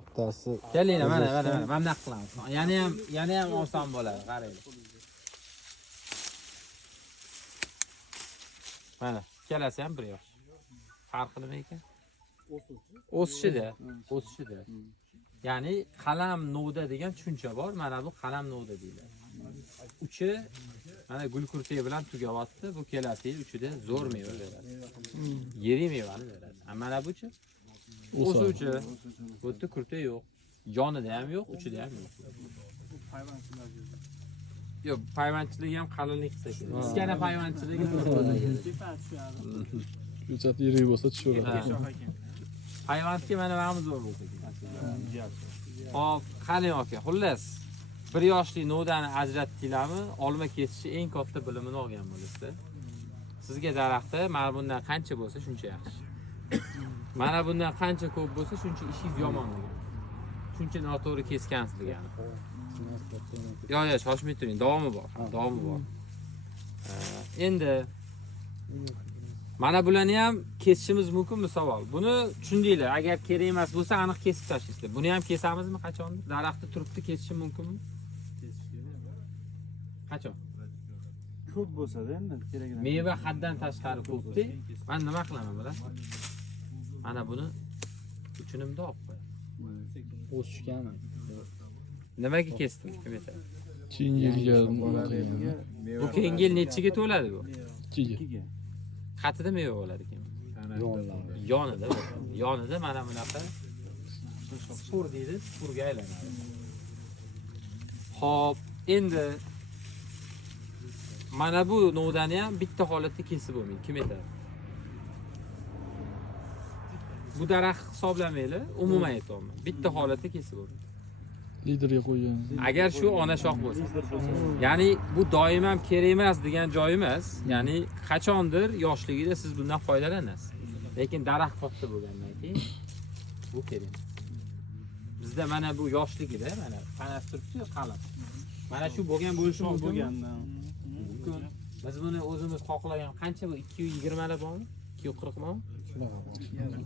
bittasi. Kelinglar, mana bunday qilamiz. Yana ham oson bo'ladi, qaranglar. Mana, ikkalasi ham bir yosh. Farqi nima ekan? O'sishida. Ya'ni qalam novda degan tushuncha bor. Mana bu qalam novda deyiladi. Uchi mana gul kurtay bilan tugayapti. Bu kelasi yil uchida zo'r meva beradi. Yirik mevani beradi. Mana buchi o'suvchi. Bu yerda kurtay yo'q. Yonida ham yo'q, uchida ham yo'q. Yo'q, payvandchiligi ham qalinlik qilsa kerak. Iskana payvandchiligi Ko'chat yirik bo'lsa tushaveradi. Payvandga mana vaqtimiz zo'r bo'lsa kerak. Hop, qani aka, xullas 1 yoshli novdani ajratdinglarmi? Olma kesishi eng katta bilimini olgan bo'lasiz. Sizga daraxtda mana bundan qancha bo'lsa shuncha yaxshi. Mana bundan qancha ko'p bo'lsa shuncha ishingiz yomon bo'ladi. Shuncha noto'g'ri kesgansiz degani. Yo'q, shoshmay turing, davomi bor. Endi mana bularni ham kesishimiz mumkinmi savol? Buni tushundinglar. Agar kerak emas bo'lsa aniq kesib tashlaysizlar. Buni ham kesamizmi qachondir? Daraxtda turibdi kesishi mumkinmi? Qachon? Ko'p bo'lsa-da endi kerak emas. Meva haddan tashqari ko'pdi. Men nima qilaman bilasizmi? Mana buni uchunimda olib qo'yaman. O'sishgan. Nimaga kesdim? Kim aytadi? Keyingi yilga Bu keyingi yil nechiga to'ladi bu? 2ga. Qatida meva bo'ladi ekan. Yonida mana bunaqa spur deydi, spurga aylanadi. Xo'p, endi mana bu novdani ham bitta holatda kesib bo'lmaydi. Kim aytadi? Bu daraxt hisoblamaylik, umuman aytayman. Bitta holatda kesib bo'lmaydi. Liderga qo'ygan. Agar shu ona shox bo'lsa. Ya'ni bu doim ham kerak emas degan joy emas. Ya'ni qachondir yoshligida siz bundan foydalanasiz. Lekin daraxt katta bo'lgandan keyin bu kerak. Bizda mana bu yoshligida mana tanasi turibdi, qalin. Mana shu bo'lgan bo'lishi mumkin. Biz buni o'zimiz xohlagan qancha bu 220 lar bormi? 240 bormi?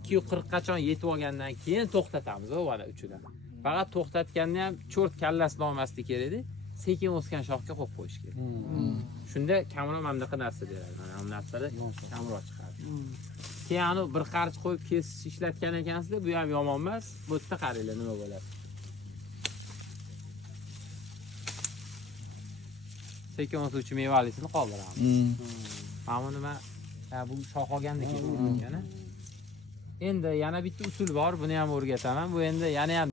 240 qachon yetib olgandan keyin to'xtatamiz mana uchidan. Faqat to'xtatganda ham cho'rt kallasini olmaslik kerak-da. Sekin o'sgan shoxga qo'yib qo'yish kerak. Shunda kamroq mana bunaqa narsa beradi. Mana bu narsalar kamroq chiqadi. Keyin uni bir qarich qo'yib kesish ishlatgan ekansizlar, bu ham yomon emas. Bu yerda qaranglar nima bo'ladi. Sekin o'suvchi mevalisini qoldiramiz. Mana nima bu shox olganda keyin. Endi yana bitta usul bor, buni ham o'rgataman. Bu endi yana ham